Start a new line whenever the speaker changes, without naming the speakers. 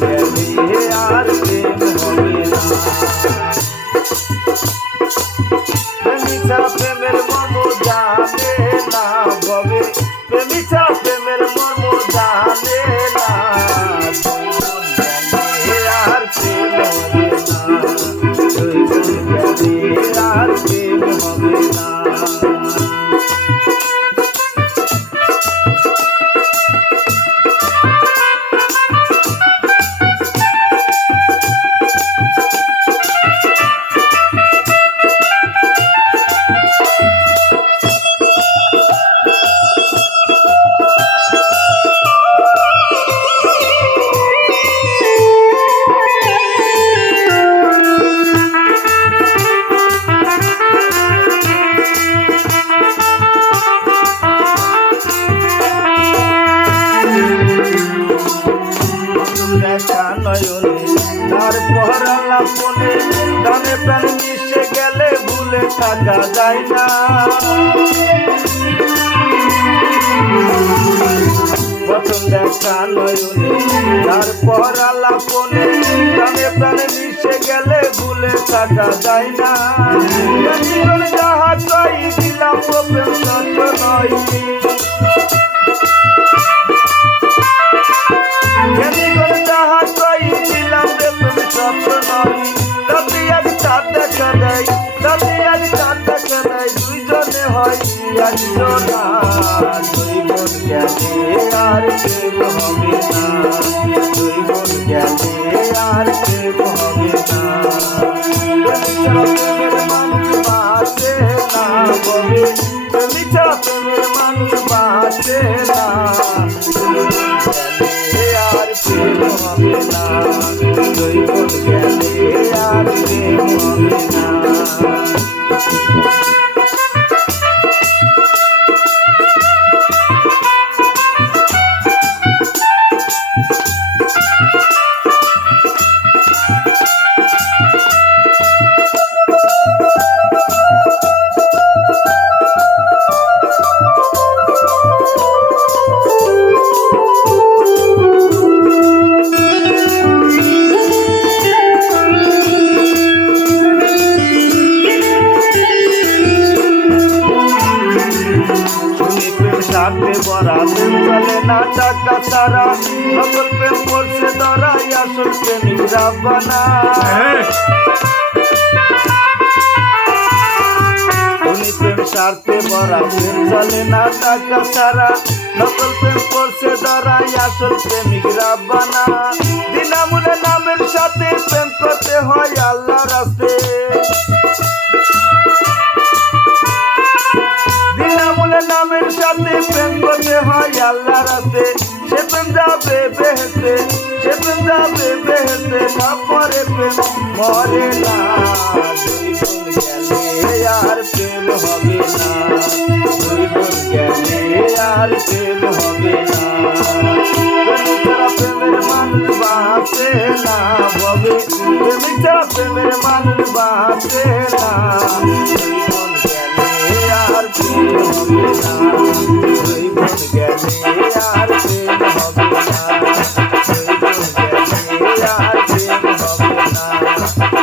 প্রেমের হবে না। দেখা নয়নে। তার পহরালা মনে মিশে গেলে ভুলে থাকা যায় না। প্রথম দেখা নয়নে। তার পহরালা মনে মিশে গেলে ভুলে থাকা যায় না। স্বপ্ন নয় রাতে আজ চাঁদ দেখা দেয় রাতে হয় একজনা দুই বোন গেলে আর না দুই বোন গেলে আর না না। বোন গেলে আর হবে না। প্রেম সাথে বরা প্রেম চলে না টাকা তারা। নকল প্রেম করছে ধরাই আসল প্রেমিক রাব্বানা শুনি প্রেম চলে না টাকা সারা নকল প্রেম করছে ধরাই আসল দিনামুলে নামের সাথে প্রেম করতে হয় আল্লাহ। নামের সাথে প্রেম করতে হয় আল্লাহ রাতে সে প্রেম যাবে বেহেতে সে প্রেম যাবে বেহেতে না পরে প্রেম মরে না। গেলে আর প্রেম হবে না। দুই আর প্রেম হবে না। প্রেমের মানুষ বাঁচে না ভবে প্রেমিকা প্রেমের মানুষ বাঁচে না। Thank you.